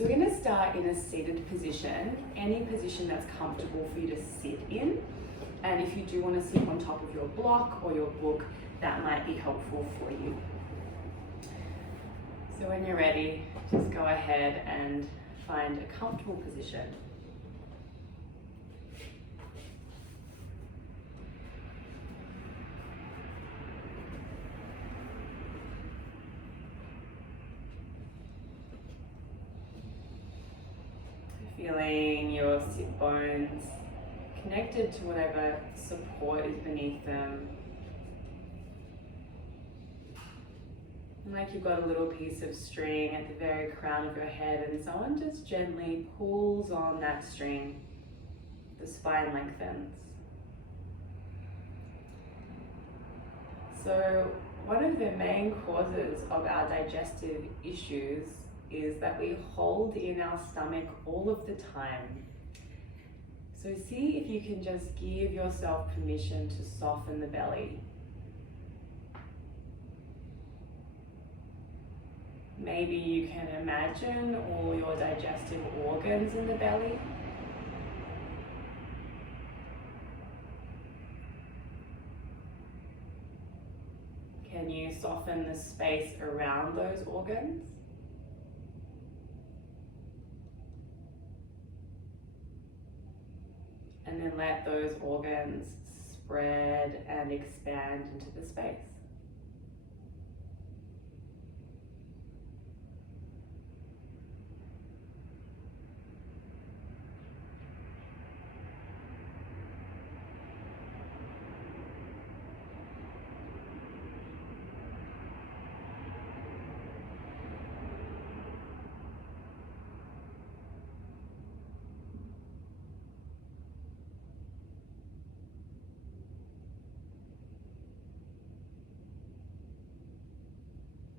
So we're going to start in a seated position, any position that's comfortable for you to sit in. And if you do want to sit on top of your block or your book, that might be helpful for you. So when you're ready, just go ahead and find a comfortable position. Feeling your sit bones connected to whatever support is beneath them. Like you've got a little piece of string at the very crown of your head and someone just gently pulls on that string. The spine lengthens. So one of the main causes of our digestive issues is that we hold in our stomach all of the time. So see if you can just give yourself permission to soften the belly. Maybe you can imagine all your digestive organs in the belly. Can you soften the space around those organs? And then let those organs spread and expand into the space.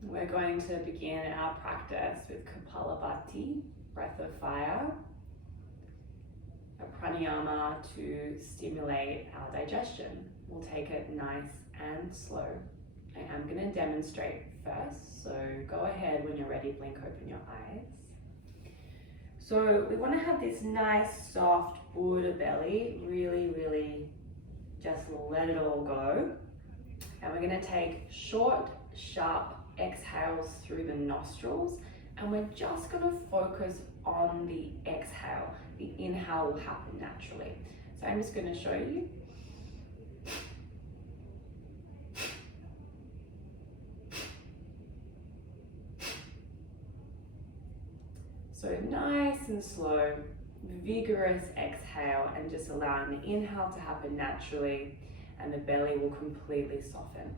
We're going to begin our practice with Kapalabhati, breath of fire, a pranayama to stimulate our digestion. We'll take it nice and slow. I am going to demonstrate first, so go ahead when you're ready, blink open your eyes. So we want to have this nice soft Buddha belly, really just let it all go. And we're going to take short, sharp exhales through the nostrils, and we're just going to focus on the exhale. The inhale will happen naturally. So I'm just going to show you. So nice and slow, vigorous exhale, and just allowing the inhale to happen naturally, and the belly will completely soften.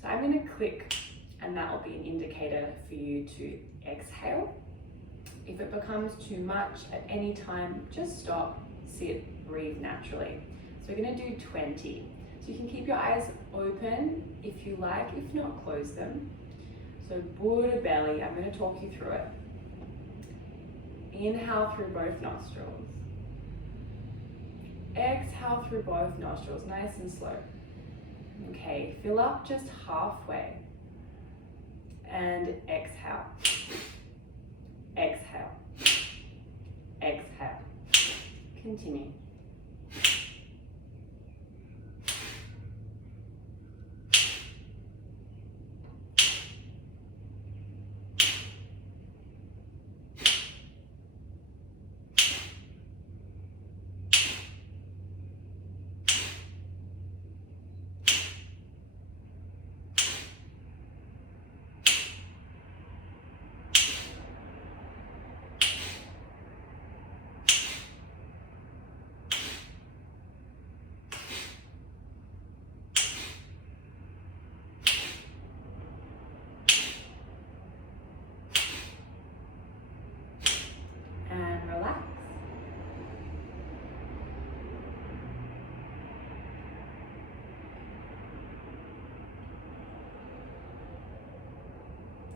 So I'm going to click, and that will be an indicator for you to exhale. If it becomes too much at any time, just stop, sit, breathe naturally. So we're going to do 20. So you can keep your eyes open if you like, if not, close them. So Buddha belly, I'm going to talk you through it. Inhale through both nostrils. Exhale through both nostrils, nice and slow. Okay, fill up just halfway. And exhale. Exhale. Exhale. Continue.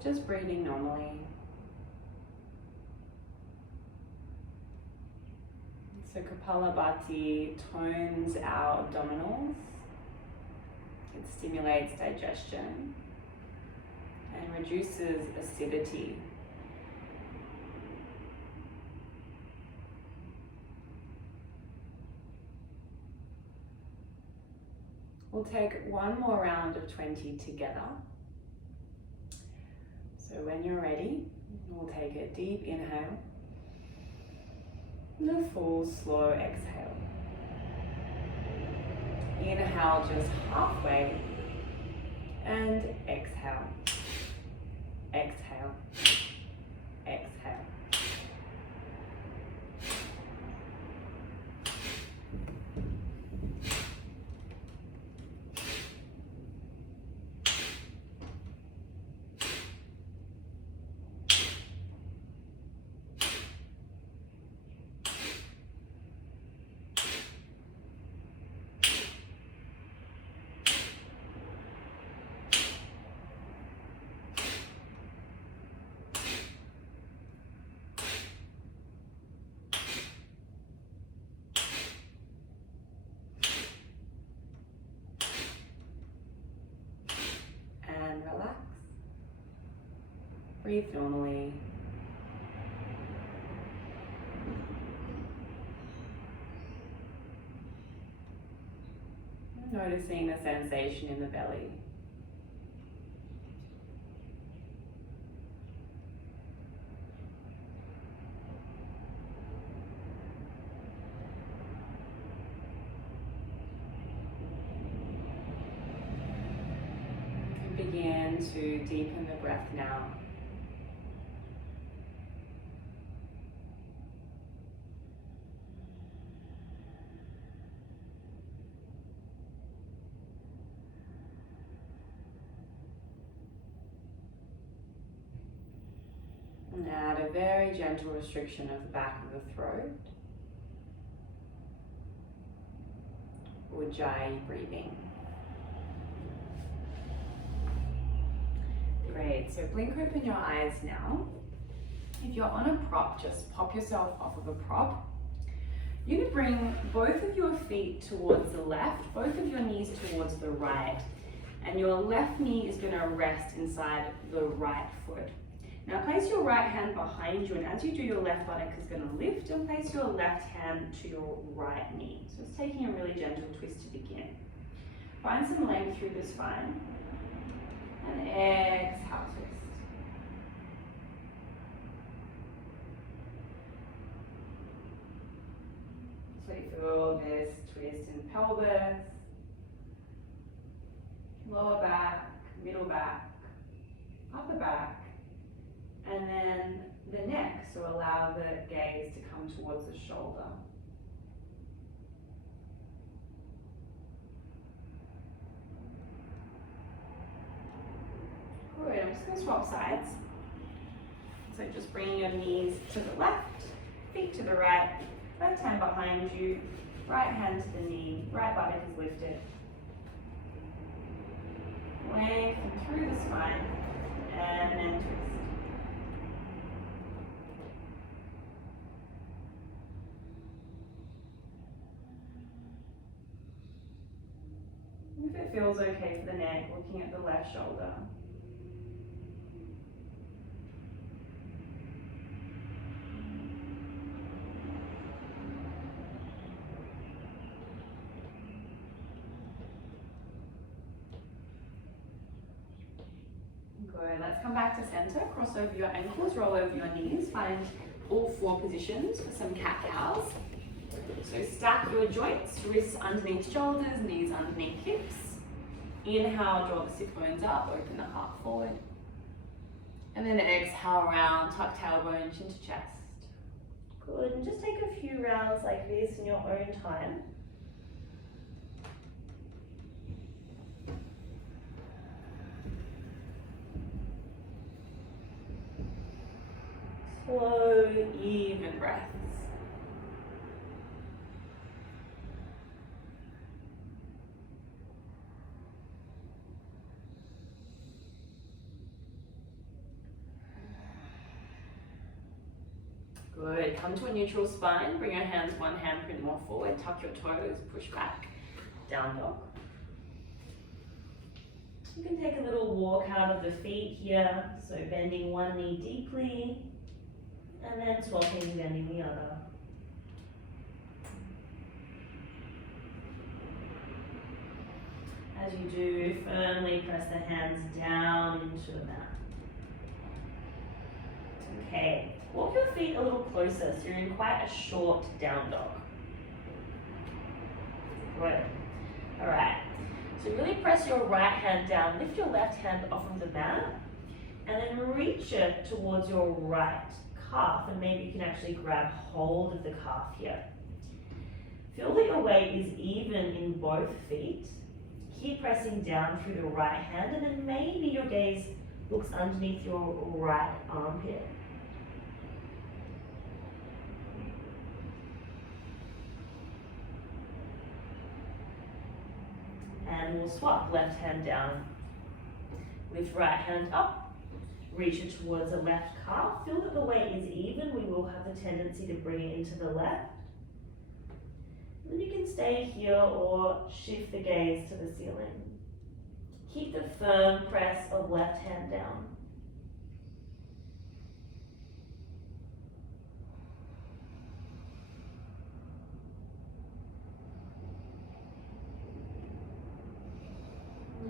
Just breathing normally. So Kapalabhati tones our abdominals. It stimulates digestion and reduces acidity. We'll take one more round of 20 together. So when you're ready, we'll take a deep inhale and a full slow exhale. Inhale just halfway and exhale. Exhale. Exhale. Relax. Breathe normally. Noticing the sensation in the belly. Begin to deepen the breath now. And add a very gentle restriction of the back of the throat. Ujjayi breathing. Great, so blink open your eyes now. If you're on a prop, just pop yourself off of a prop. You're going to bring both of your feet towards the left, both of your knees towards the right, and your left knee is going to rest inside the right foot. Now place your right hand behind you, and as you do, your left buttock is going to lift, and place your left hand to your right knee. So it's taking a really gentle twist to begin. Find some length through the spine. And exhale, twist. So you feel this twist in pelvis, lower back, middle back, upper back, and then the neck. So allow the gaze to come towards the shoulder. Good, I'm just going to swap sides. So just bringing your knees to the left, feet to the right, left hand behind you, right hand to the knee, right buttock is lifted. Lengthen through the spine, and then twist. If it feels okay for the neck, looking at the left shoulder. Good, let's come back to center, cross over your ankles, roll over your knees, find all four positions for some cat-cows. So stack your joints, wrists underneath shoulders, knees underneath hips. Inhale, draw the sit bones up, open the heart forward. And then exhale, round, tuck tailbones into chest. Good, and just take a few rounds like this in your own time. Slow, even breaths. Good, come to a neutral spine, bring your hands one handprint more forward, tuck your toes, push back, down dog. You can take a little walk out of the feet here, so bending one knee deeply, and then swapping, bending the other. As you do, firmly press the hands down into the mat. Okay, walk your feet a little closer so you're in quite a short down dog. Good. Alright, so really press your right hand down, lift your left hand off of the mat, and then reach it towards your right calf, and maybe you can actually grab hold of the calf here. Feel that your weight is even in both feet. Keep pressing down through the right hand, and then maybe your gaze looks underneath your right armpit. And we'll swap left hand down. Lift right hand up, reach it towards the left calf. Feel that the weight is even. We will have the tendency to bring it into the left. And then you can stay here or shift the gaze to the ceiling. Keep the firm press of left hand down.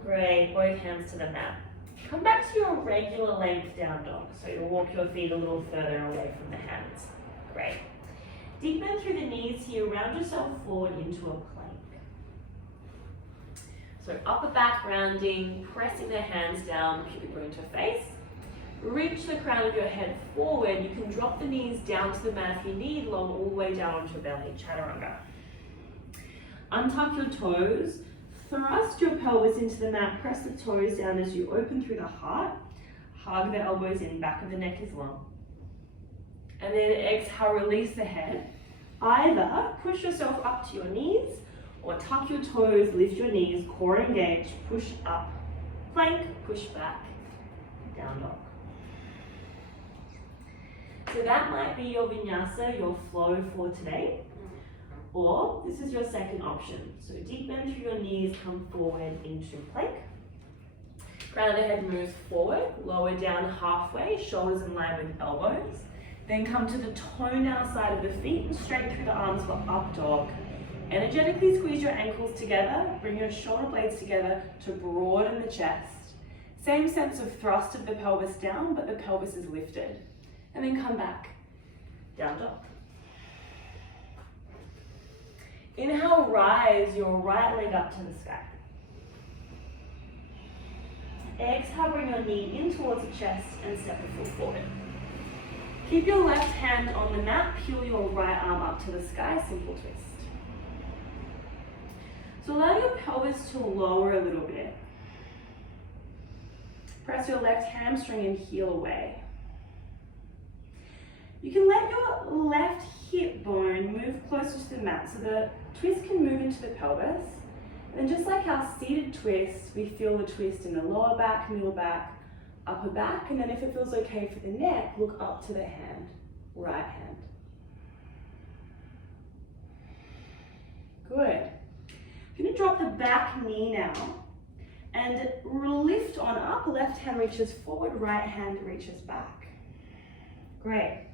Great, both hands to the mat. Come back to your regular length down dog. So you'll walk your feet a little further away from the hands. Great. Deep bend through the knees here, round yourself forward into a plank. So upper back rounding, pressing the hands down, pubic bone to face. Reach the crown of your head forward. You can drop the knees down to the mat if you need, long all the way down onto your belly, chaturanga. Untuck your toes. Thrust your pelvis into the mat, press the toes down as you open through the heart. Hug the elbows in, back of the neck is long. And then exhale, release the head. Either push yourself up to your knees or tuck your toes, lift your knees, core engaged, push up, plank, push back, down dog. So that might be your vinyasa, your flow for today. Or this is your second option. So deep bend through your knees, come forward into plank. Crown of the head moves forward, lower down halfway, shoulders in line with elbows. Then come to the toenail side of the feet and straight through the arms for up dog. Energetically squeeze your ankles together, bring your shoulder blades together to broaden the chest. Same sense of thrust of the pelvis down, but the pelvis is lifted. And then come back, down dog. Inhale, rise your right leg up to the sky. Exhale, bring your knee in towards the chest and step the foot forward. Keep your left hand on the mat, peel your right arm up to the sky, simple twist. So allow your pelvis to lower a little bit. Press your left hamstring and heel away. You can let your left hip bone move closer to the mat so the twist can move into the pelvis. And then just like our seated twist, we feel the twist in the lower back, middle back, upper back, and then if it feels okay for the neck, look up to the hand, right hand. Good. I'm going to drop the back knee now and lift on up, left hand reaches forward, right hand reaches back. Great.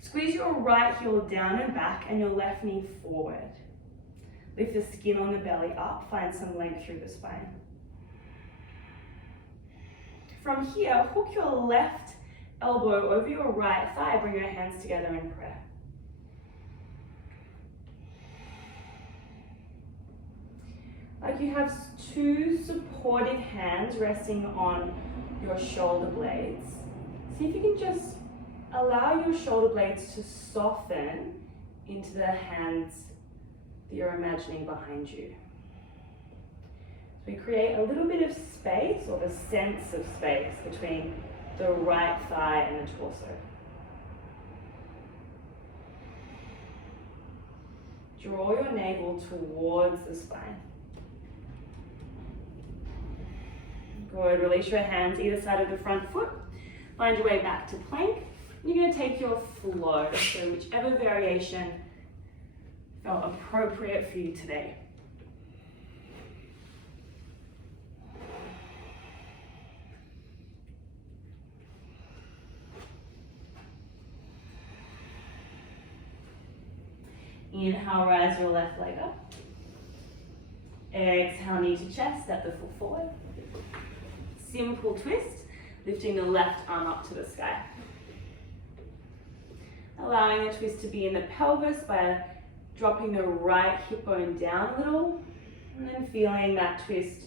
Squeeze your right heel down and back and your left knee forward. Lift the skin on the belly up, find some length through the spine. From here, hook your left elbow over your right thigh, bring your hands together in prayer. Like you have two supported hands resting on your shoulder blades. See if you can just allow your shoulder blades to soften into the hands that you're imagining behind you. So we create a little bit of space, or the sense of space, between the right thigh and the torso. Draw your navel towards the spine. Good, release your hands either side of the front foot. Find your way back to plank. You're going to take your flow, so whichever variation felt appropriate for you today. Inhale, rise your left leg up. Exhale, knee to chest, step the foot forward. Simple twist, lifting the left arm up to the sky. Allowing the twist to be in the pelvis by dropping the right hip bone down a little, and then feeling that twist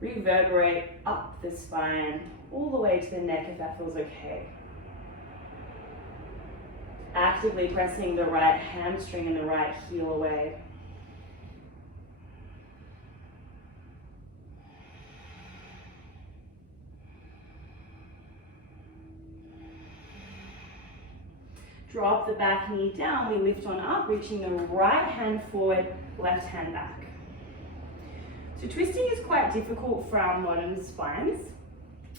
reverberate up the spine, all the way to the neck if that feels okay. Actively pressing the right hamstring and the right heel away. Drop the back knee down, we lift on up, reaching the right hand forward, left hand back. So twisting is quite difficult for our modern spines,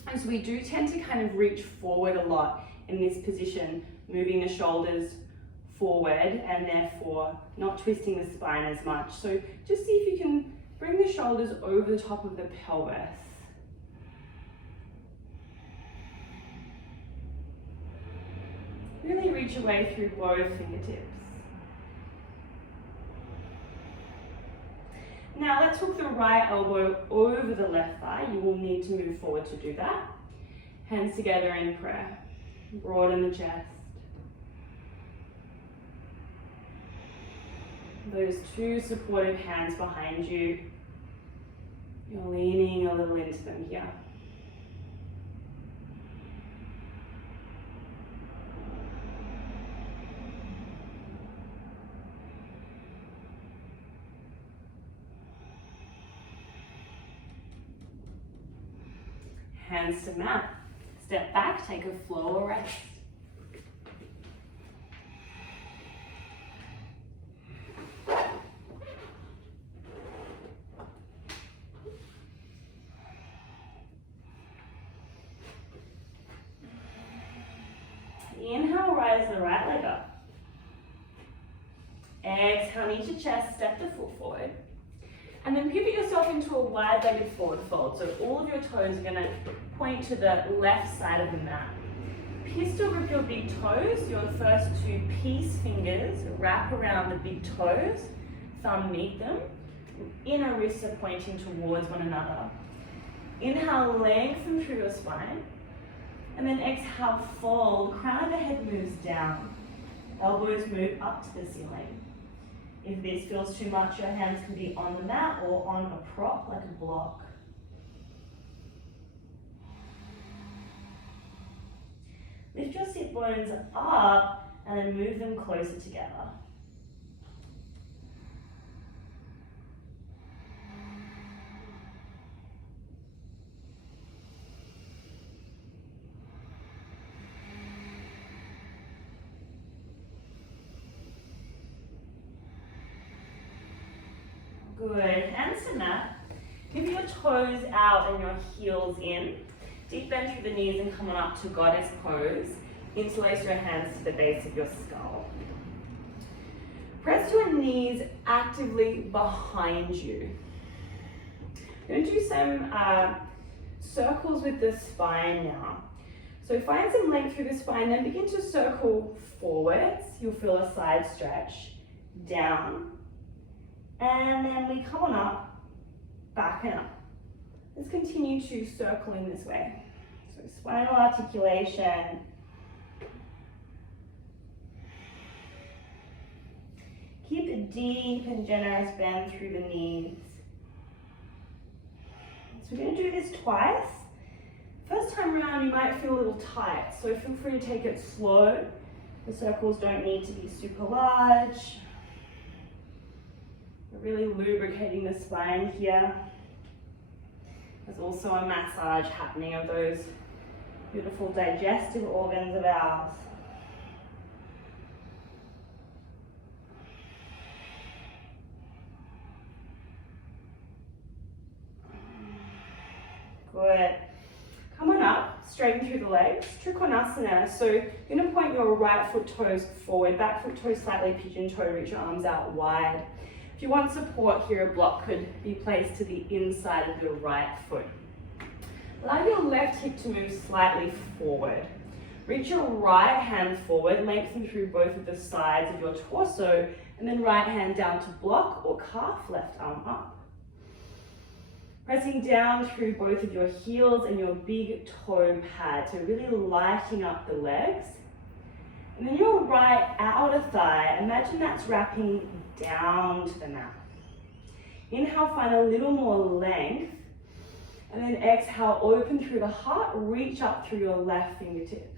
and so we do tend to kind of reach forward a lot in this position, moving the shoulders forward and therefore not twisting the spine as much. So just see if you can bring the shoulders over the top of the pelvis. Really reach away through both fingertips. Now let's hook the right elbow over the left thigh. You will need to move forward to do that. Hands together in prayer. Broaden the chest. Those two supportive hands behind you. You're leaning a little into them here. Hands to mat. Step back, take a floor rest. Inhale, rise the right leg up. Exhale, knee to chest, step the foot forward. And then pivot yourself into a wide-legged forward fold. So all of your toes are gonna point to the left side of the mat. Pistol grip your big toes, your first two peace fingers wrap around the big toes, thumb meet them, inner wrists are pointing towards one another. Inhale, lengthen through your spine, and then exhale, fold, crown of the head moves down, elbows move up to the ceiling. If this feels too much, your hands can be on the mat or on a prop like a block. Lift your sit bones up and then move them closer together. Good, hands to mat. Pivot your toes out and your heels in. Deep bend through the knees and come on up to goddess pose. Interlace your hands to the base of your skull. Press your knees actively behind you. We're going to do some circles with the spine now. So find some length through the spine, then begin to circle forwards. You'll feel a side stretch, down. And then we come on up, back and up. Let's continue to circle in this way. So spinal articulation. Keep a deep and generous bend through the knees. So we're going to do this twice. First time around you might feel a little tight, so feel free to take it slow. The circles don't need to be super large. We're really lubricating the spine here. There's also a massage happening of those beautiful digestive organs of ours. Good. Come on up, straighten through the legs, Trikonasana. So you're going to point your right foot toes forward, back foot toes slightly pigeon toe, reach your arms out wide. If you want support here, a block could be placed to the inside of your right foot. Allow your left hip to move slightly forward. Reach your right hand forward, lengthen through both of the sides of your torso, and then right hand down to block or calf, left arm up. Pressing down through both of your heels and your big toe pad, so really lighting up the legs. And then your right outer thigh, imagine that's wrapping down to the mat. Inhale, find a little more length. And then exhale, open through the heart, reach up through your left fingertips.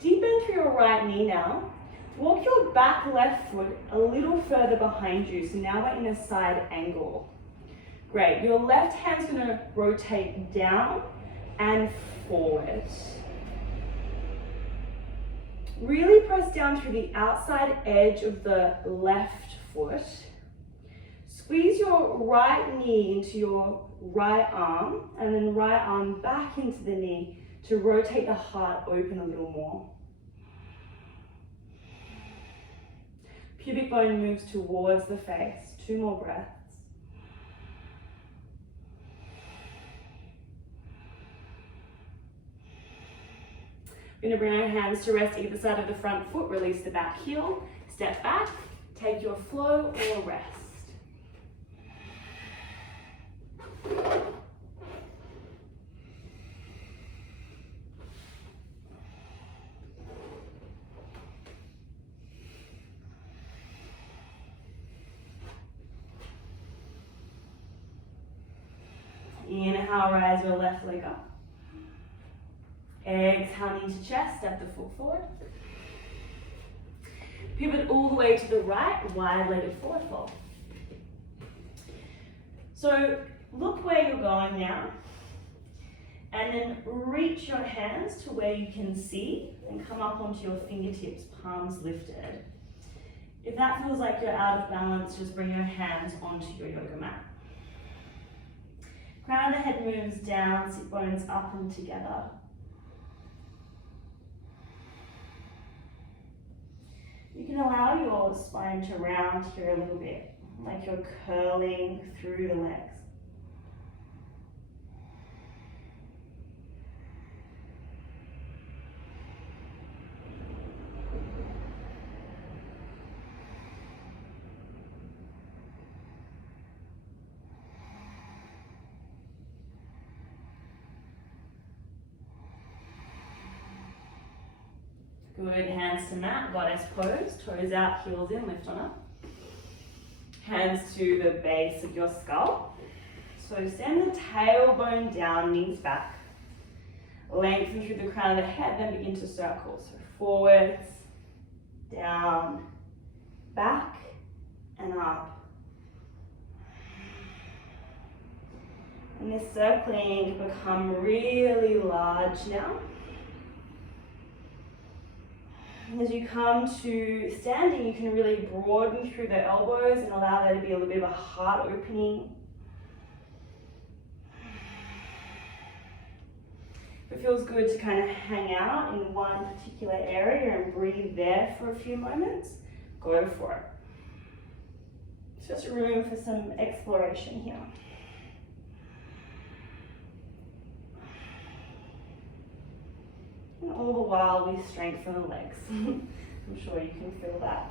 Deepen through your right knee now. Walk your back left foot a little further behind you. So now we're in a side angle. Great. Your left hand's going to rotate down and forward. Really press down through the outside edge of the left foot. Squeeze your right knee into your right arm and then right arm back into the knee to rotate the heart open a little more. Pubic bone moves towards the face. 2 more breaths. We're going to bring our hands to rest either side of the front foot, release the back heel, step back, take your flow or rest. Inhale, rise your left leg up. Exhale, knee to chest, step the foot forward. Pivot all the way to the right, wide-legged forward fold. So look where you're going now. And then reach your hands to where you can see and come up onto your fingertips, palms lifted. If that feels like you're out of balance, just bring your hands onto your yoga mat. Crown of the head moves down, sit bones up and together. You can allow your spine to round here a little bit, like you're curling through the legs. Good, hands to mat, goddess pose, toes out, heels in, lift on up. Hands to the base of your skull. So send the tailbone down, knees back. Lengthen through the crown of the head, then begin to circle. So forwards, down, back, and up. And this circling can become really large now. As you come to standing, you can really broaden through the elbows and allow there to be a little bit of a heart opening. If it feels good to kind of hang out in one particular area and breathe there for a few moments, go for it. It's just room for some exploration here. And all the while we strengthen the legs. I'm sure you can feel that.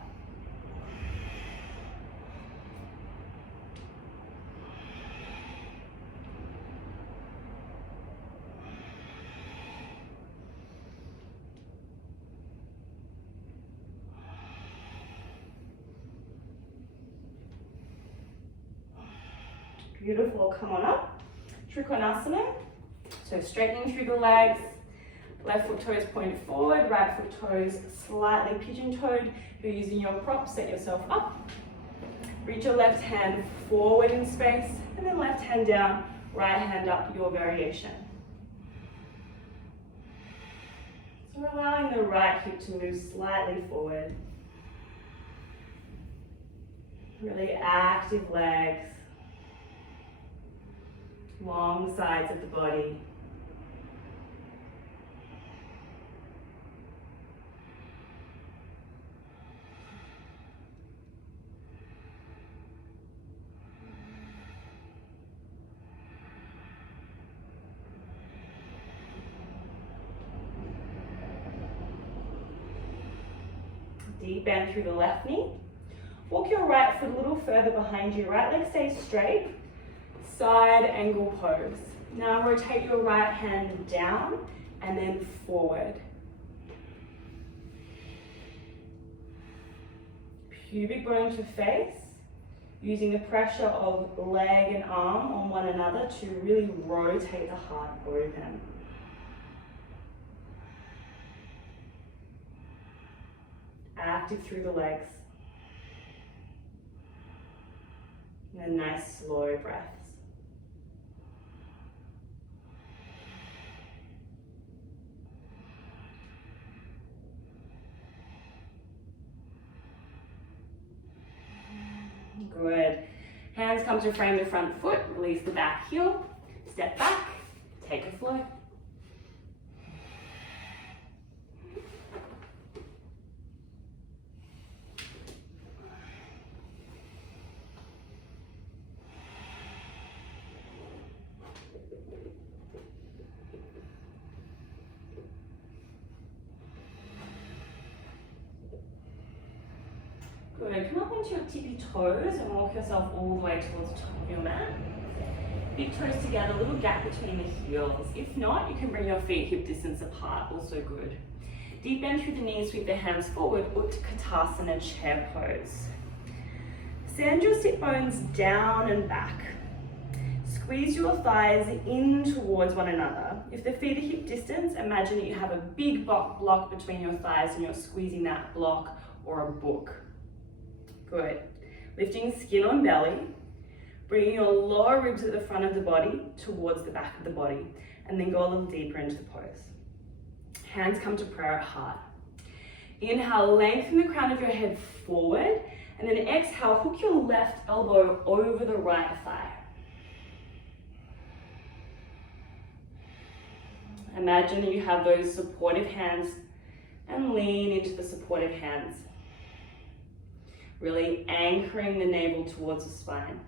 Beautiful, come on up. Trikonasana. So straightening through the legs. Left foot toes pointed forward, right foot toes slightly pigeon-toed. If you're using your prop, set yourself up. Reach your left hand forward in space, and then left hand down, right hand up, your variation. So we're allowing the right hip to move slightly forward. Really active legs. Long sides of the body. Deep bend through the left knee. Walk your right foot a little further behind you. Right leg stays straight. Side angle pose. Now rotate your right hand down and then forward. Pubic bone to face, using the pressure of leg and arm on one another to really rotate the heart open. Active through the legs. And nice slow breaths. Good. Hands come to frame the front foot, release the back heel, step back, take a float. Good. Come up onto your tippy toes and walk yourself all the way towards the top of your mat. Big toes together, little gap between the heels. If not, you can bring your feet hip distance apart, also good. Deep bend through the knees, sweep the hands forward, Utkatasana chair pose. Send your sit bones down and back. Squeeze your thighs in towards one another. If the feet are hip distance, imagine that you have a big block between your thighs and you're squeezing that block or a book. Good. Lifting skin on belly, bringing your lower ribs at the front of the body towards the back of the body, and then go a little deeper into the pose. Hands come to prayer at heart. Inhale, lengthen the crown of your head forward, and then exhale, hook your left elbow over the right thigh. Imagine that you have those supportive hands and lean into the supportive hands. Really anchoring the navel towards the spine.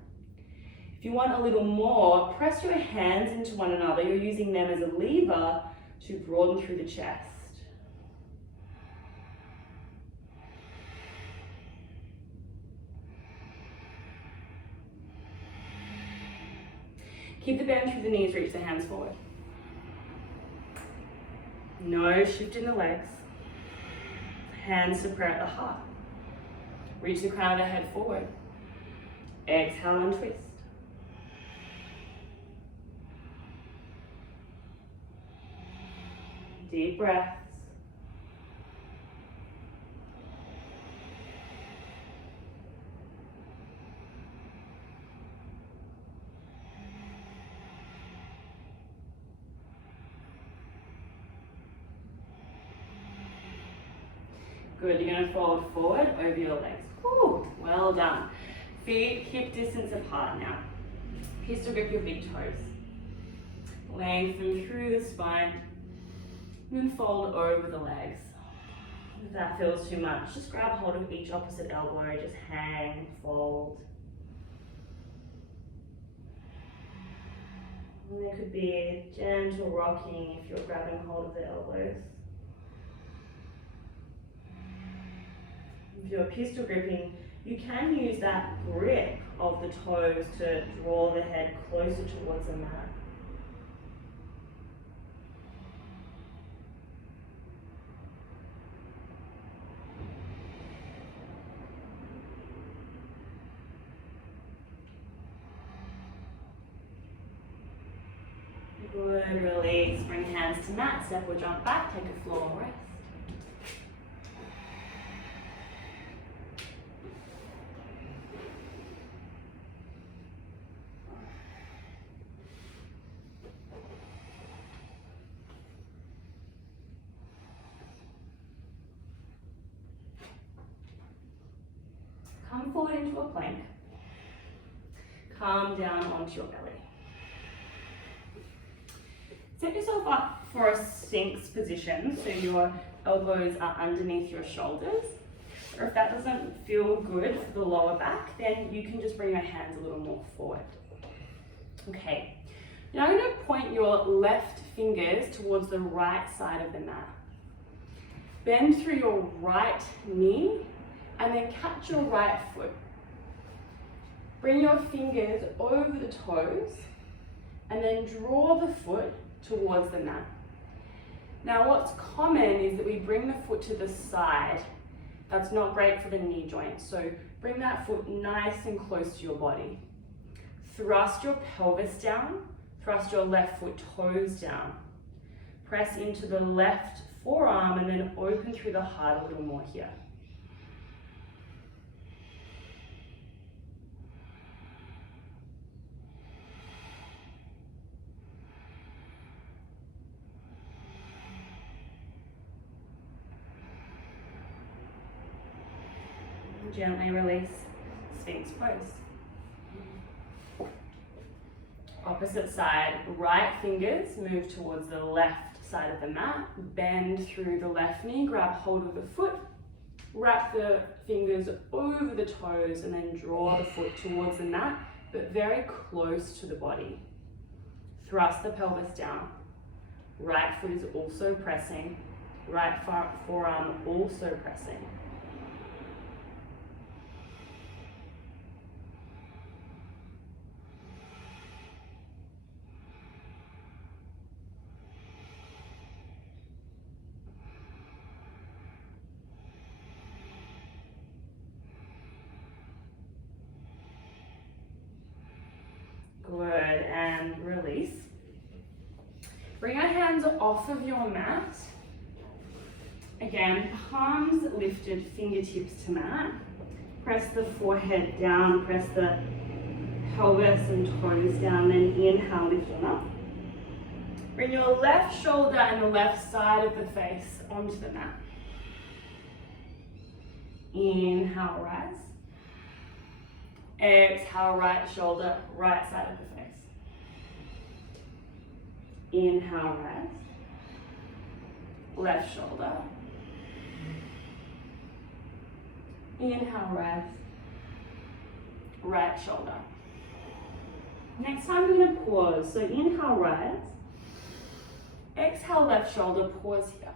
If you want a little more, press your hands into one another. You're using them as a lever to broaden through the chest. Keep the bend through the knees, reach the hands forward. No shift in the legs. Hands to prayer at the heart. Reach the crown of the head forward. Exhale and twist. Deep breaths. Good, you're going to fold forward over your legs. Woo, well done. Feet hip distance apart now. Pistol grip your big toes. Lengthen through the spine. And then fold over the legs. If that feels too much, just grab hold of each opposite elbow. Just hang, fold. And there could be a gentle rocking if you're grabbing hold of the elbows. If you're pistol gripping, you can use that grip of the toes to draw the head closer towards the mat. Good, release, bring hands to mat, step or jump back, take a floor rest. Come forward into a plank. Come down onto your belly. Set yourself up for a Sphinx position, so your elbows are underneath your shoulders. Or if that doesn't feel good for the lower back, then you can just bring your hands a little more forward. Okay, now I'm going to point your left fingers towards the right side of the mat. Bend through your right knee and then catch your right foot. Bring your fingers over the toes and then draw the foot towards the mat. Now what's common is that we bring the foot to the side. That's not great for the knee joint, so bring that foot nice and close to your body. Thrust your pelvis down, thrust your left foot toes down. Press into the left forearm and then open through the heart a little more here. Gently release Sphinx pose. Opposite side, right fingers move towards the left side of the mat. Bend through the left knee, grab hold of the foot, wrap the fingers over the toes and then draw the foot towards the mat, but very close to the body. Thrust the pelvis down. Right foot is also pressing. Right forearm also pressing. Good, and release. Bring our hands off of your mat. Again, palms lifted, fingertips to mat. Press the forehead down, press the pelvis and toes down, then inhale, lift on up. Bring your left shoulder and the left side of the face onto the mat. Inhale, rise. Exhale, right shoulder, right side of the face. Inhale, rise. Left shoulder. Inhale, rise. Right shoulder. Next time we're going to pause. So inhale, rise. Exhale, left shoulder, pause here.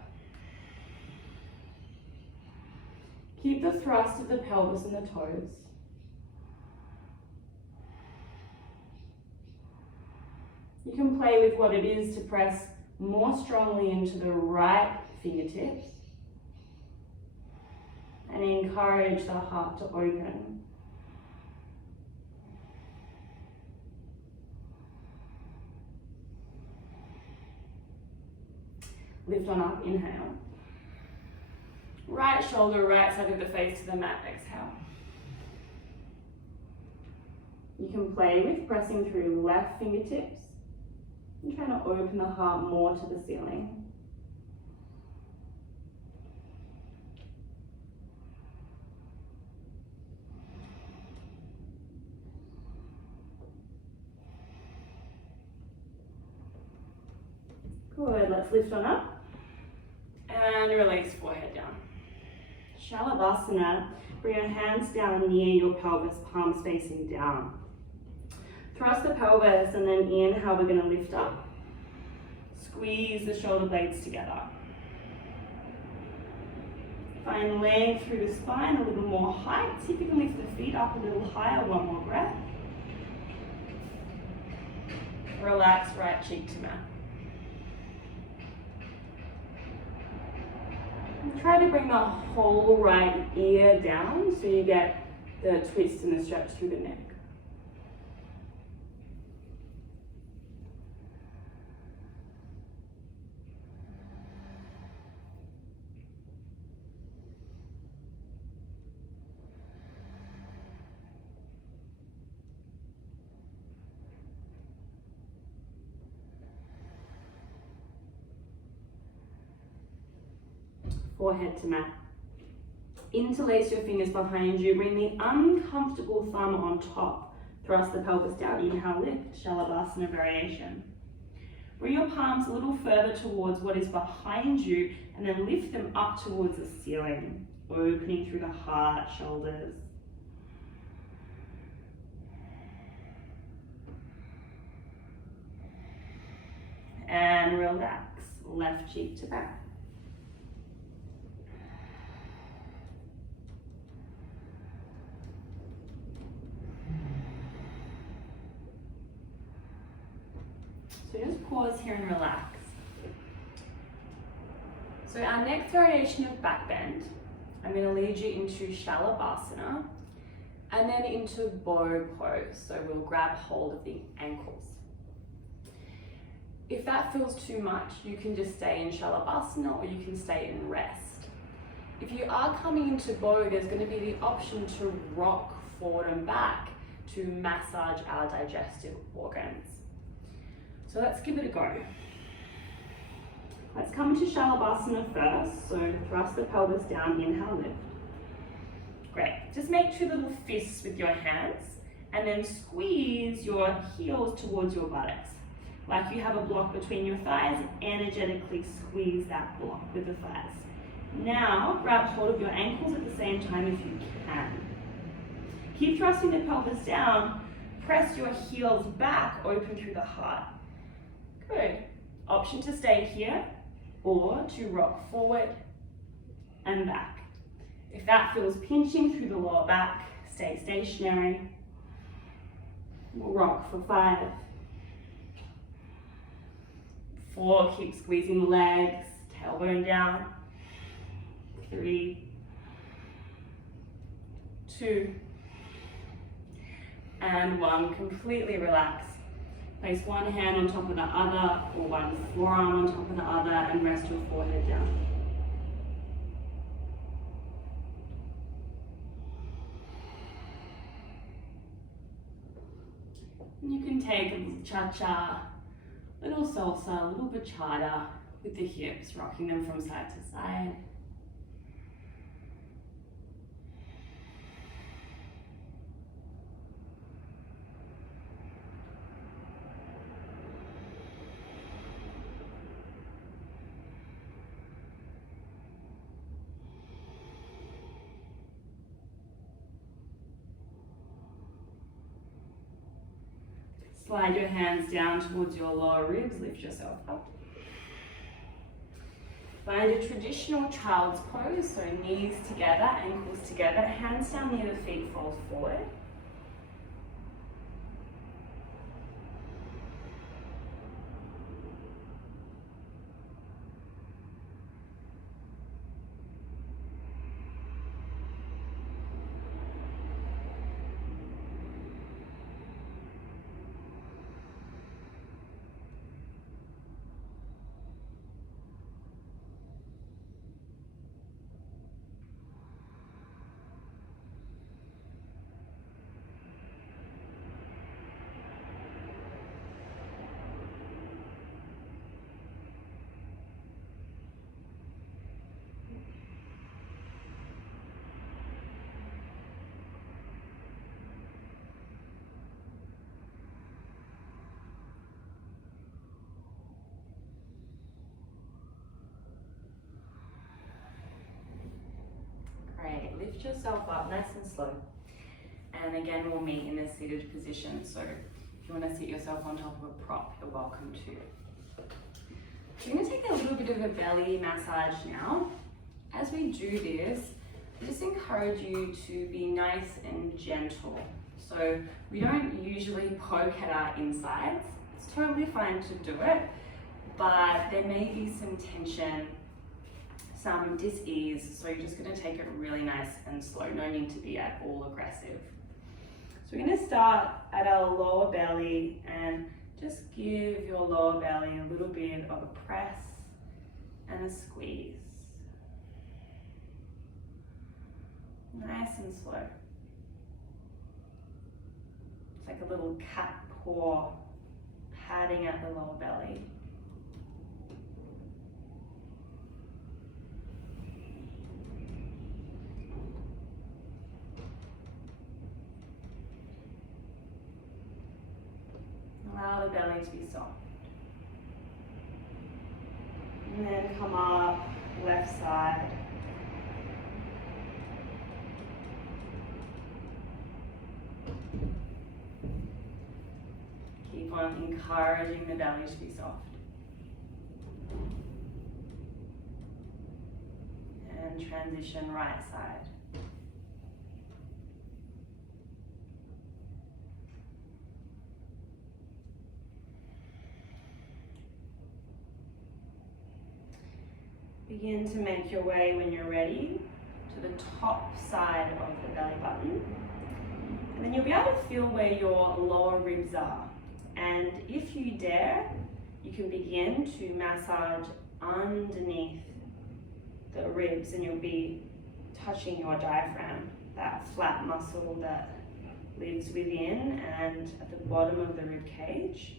Keep the thrust of the pelvis and the toes. You can play with what it is to press more strongly into the right fingertips and encourage the heart to open. Lift on up, inhale. Right shoulder, right side of the face to the mat, exhale. You can play with pressing through left fingertips and trying to open the heart more to the ceiling. Good, let's lift on up and release, forehead down. Shalabhasana, bring your hands down near your pelvis, palms facing down. Thrust the pelvis and then inhale, we're going to lift up. Squeeze the shoulder blades together. Find length through the spine, a little more height. See if you can lift the feet up a little higher, one more breath. Relax right cheek to mat. And try to bring the whole right ear down so you get the twist and the stretch through the neck. Forehead to mat. Interlace your fingers behind you. Bring the uncomfortable thumb on top. Thrust the pelvis down. Inhale, lift. Shalabhasana variation. Bring your palms a little further towards what is behind you and then lift them up towards the ceiling, opening through the heart, shoulders. And relax. Left cheek to back. So just pause here and relax. So our next variation of back bend, I'm going to lead you into Shalabhasana and then into bow pose. So we'll grab hold of the ankles. If that feels too much, you can just stay in Shalabhasana or you can stay in rest. If you are coming into bow, there's going to be the option to rock forward and back to massage our digestive organs. So let's give it a go. Let's come to Shalabhasana first. So thrust the pelvis down, inhale, lift. Great. Just make two little fists with your hands and then squeeze your heels towards your buttocks. Like you have a block between your thighs, energetically squeeze that block with the thighs. Now, grab hold of your ankles at the same time if you can. Keep thrusting the pelvis down, press your heels back, open through the heart. Good. Option to stay here or to rock forward and back. If that feels pinching through the lower back, stay stationary. We'll rock for 5. 4, keep squeezing the legs, tailbone down. 3, 2, and 1. Completely relax. Place one hand on top of the other or one forearm on top of the other and rest your forehead down. And you can take a little cha-cha, little salsa, little bachata with the hips, rocking them from side to side. Slide your hands down towards your lower ribs, lift yourself up. Find a traditional child's pose, so knees together, ankles together, hands down near the feet, falls forward. Great, lift yourself up nice and slow. And again, we'll meet in a seated position. So if you want to sit yourself on top of a prop, you're welcome to. We're going to take a little bit of a belly massage now. As we do this, I just encourage you to be nice and gentle. So we don't usually poke at our insides. It's totally fine to do it, but there may be some tension, some dis-ease, so you're just going to take it really nice and slow. No need to be at all aggressive. So we're going to start at our lower belly and just give your lower belly a little bit of a press and a squeeze. Nice and slow. It's like a little cat paw patting at the lower belly. Allow the belly to be soft. And then come up, left side. Keep on encouraging the belly to be soft. And transition right side. Begin to make your way, when you're ready, to the top side of the belly button. And then you'll be able to feel where your lower ribs are. And if you dare, you can begin to massage underneath the ribs, and you'll be touching your diaphragm, that flat muscle that lives within and at the bottom of the rib cage.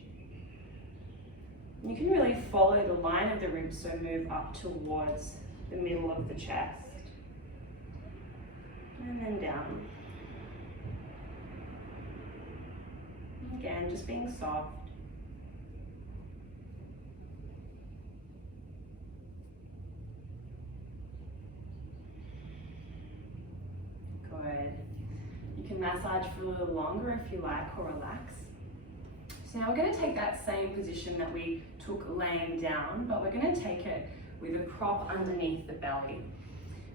You can really follow the line of the ribs, so move up towards the middle of the chest. And then down. Again, just being soft. Good. You can massage for a little longer if you like, or relax. So now we're going to take that same position that we took laying down, but we're going to take it with a prop underneath the belly.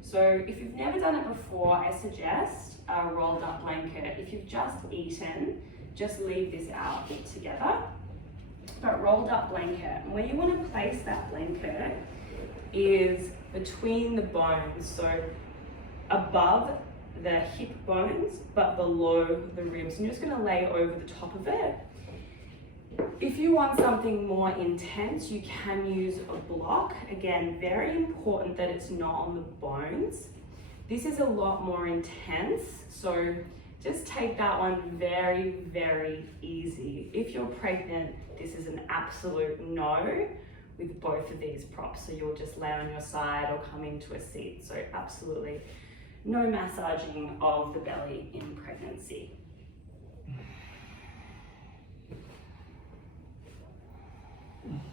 So if you've never done it before, I suggest a rolled up blanket. If you've just eaten, just leave this out together. But rolled up blanket, and where you want to place that blanket is between the bones, so above the hip bones, but below the ribs. And you're just going to lay over the top of it. If you want something more intense, you can use a block. Again, very important that it's not on the bones. This is a lot more intense, so just take that one very, very easy. If you're pregnant, this is an absolute no with both of these props. So you'll just lay on your side or come into a seat. So absolutely no massaging of the belly in pregnancy.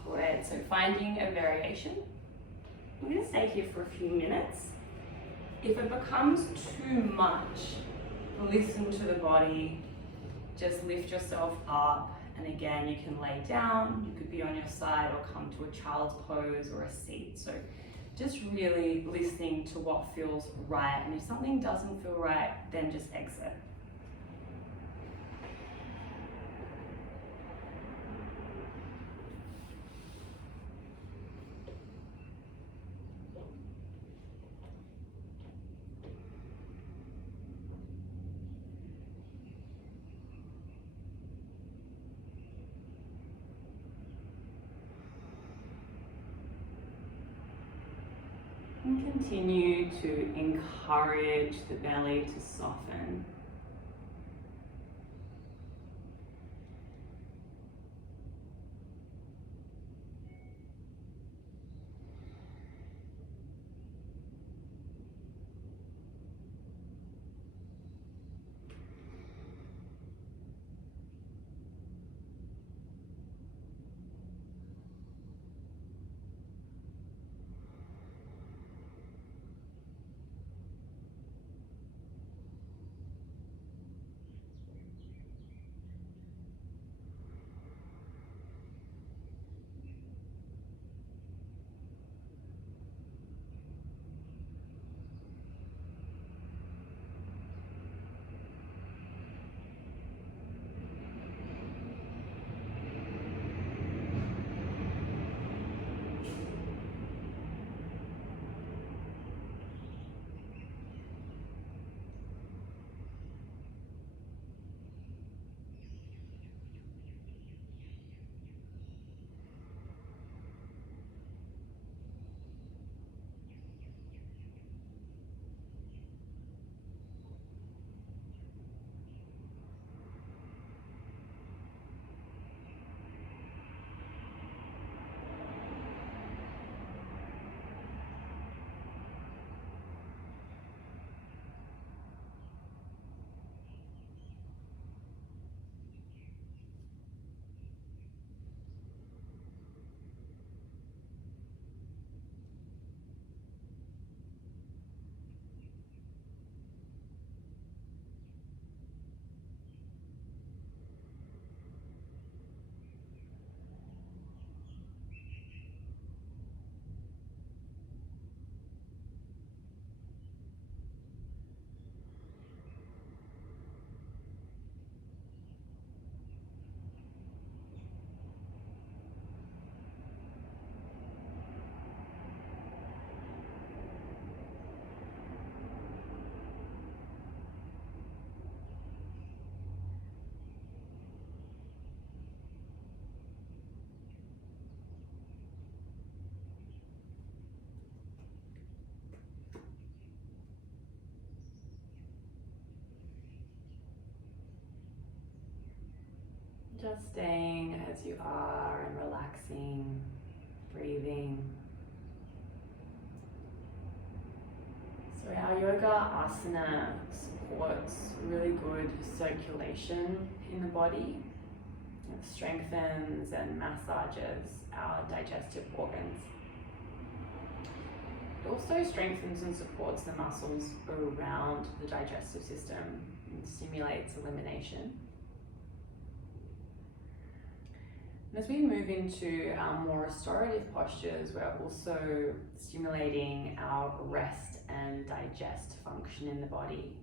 Good, so finding a variation. I'm going to stay here for a few minutes. If it becomes too much, listen to the body, just lift yourself up, and again, you can lay down, you could be on your side or come to a child's pose or a seat. So just really listening to what feels right, and if something doesn't feel right, then just exit. And continue to encourage the belly to soften. Just staying as you are and relaxing, breathing. So our yoga asana supports really good circulation in the body. It strengthens and massages our digestive organs. It also strengthens and supports the muscles around the digestive system and stimulates elimination. And as we move into our more restorative postures, we're also stimulating our rest and digest function in the body.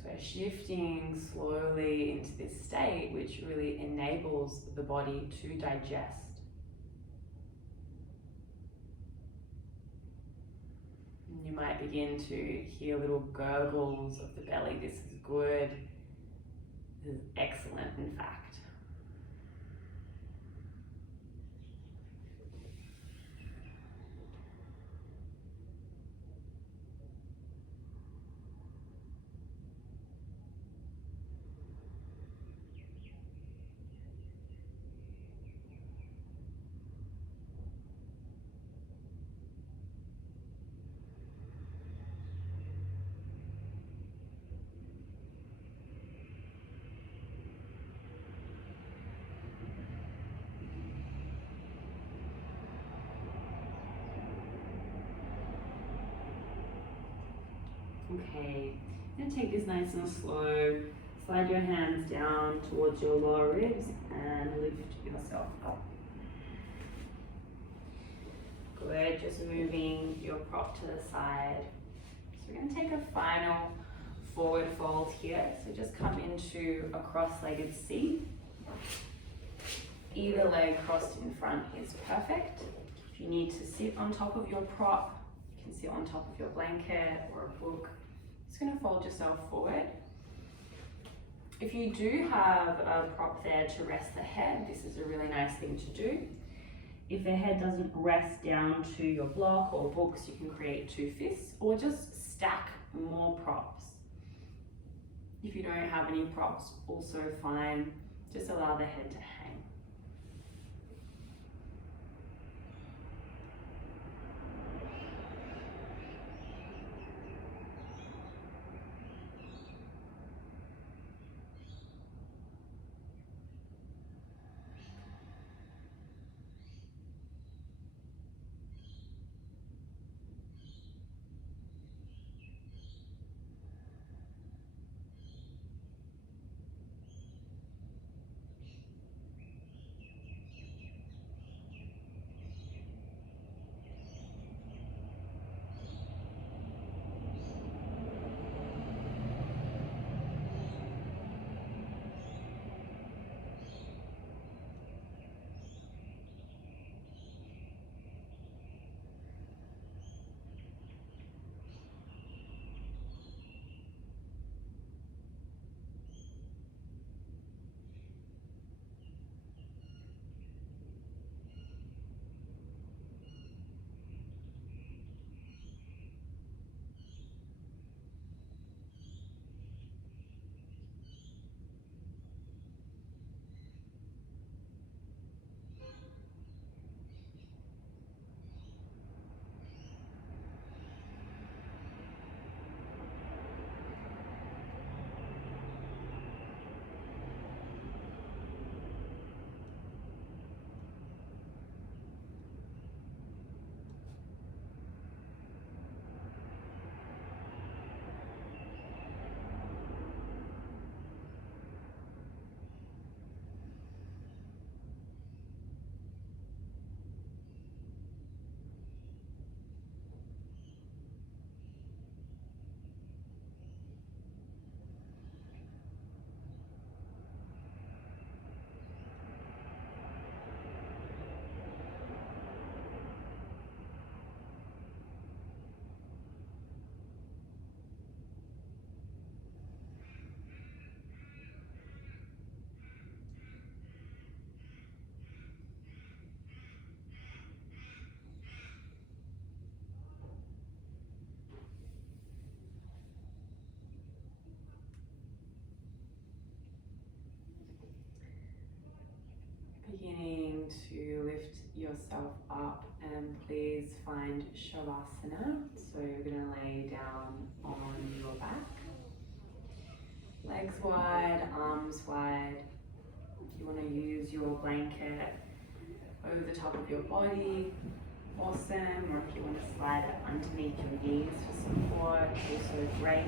So we're shifting slowly into this state, which really enables the body to digest. And you might begin to hear little gurgles of the belly. This is good. This is excellent, in fact. Okay, I'm going to take this nice and slow. Slide your hands down towards your lower ribs and lift yourself up. Good, just moving your prop to the side. So we're going to take a final forward fold here. So just come into a cross-legged seat. Either leg crossed in front is perfect. If you need to sit on top of your prop, you can sit on top of your blanket or a book. Just going to fold yourself forward. If you do have a prop there to rest the head, this is a really nice thing to do. If the head doesn't rest down to your block or books, you can create two fists or just stack more props. If you don't have any props, also fine. Just allow the head to hang. find Shavasana. So you're going to lay down on your back. Legs wide, arms wide. If you want to use your blanket over the top of your body, awesome. Or if you want to slide it underneath your knees for support, also great.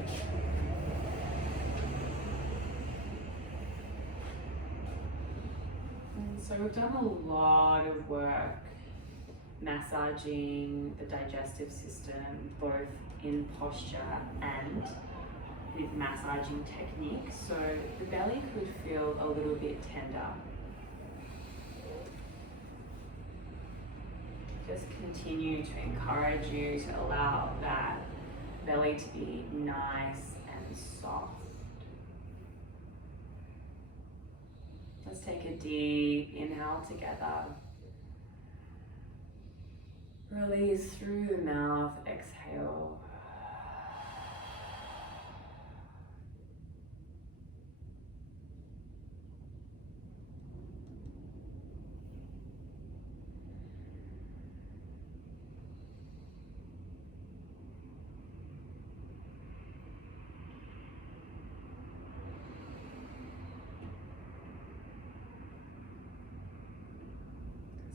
And so we've done a lot of work massaging the digestive system, both in posture and with massaging techniques, so the belly could feel a little bit tender. Just continue to encourage you to allow that belly to be nice and soft. Let's take a deep inhale together. Release through the mouth, exhale.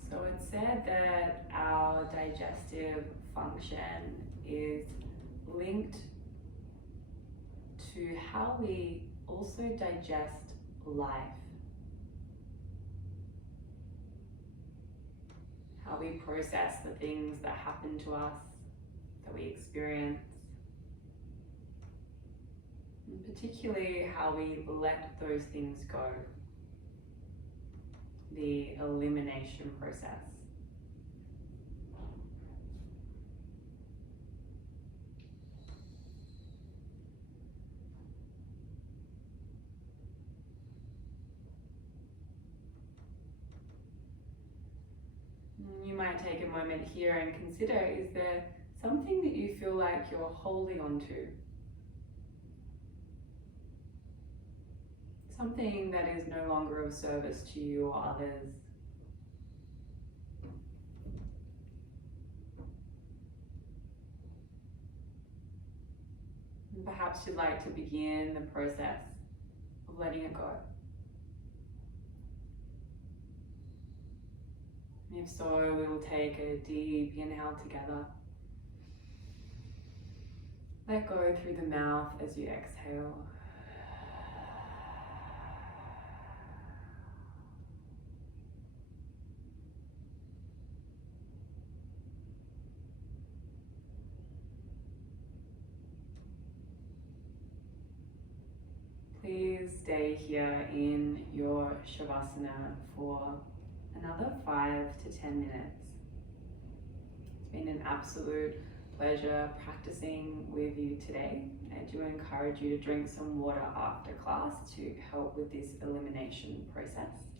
So it's said that our digestive function is linked to how we also digest life. How we process the things that happen to us, that we experience. And particularly how we let those things go. The elimination process. You might take a moment here and consider, is there something that you feel like you're holding on to? Something that is no longer of service to you or others. And perhaps you'd like to begin the process of letting it go. And if so, we will take a deep inhale together. Let go through the mouth as you exhale. Please stay here in your Shavasana for another 5 to 10 minutes. It's been an absolute pleasure practicing with you today. I do encourage you to drink some water after class to help with this elimination process.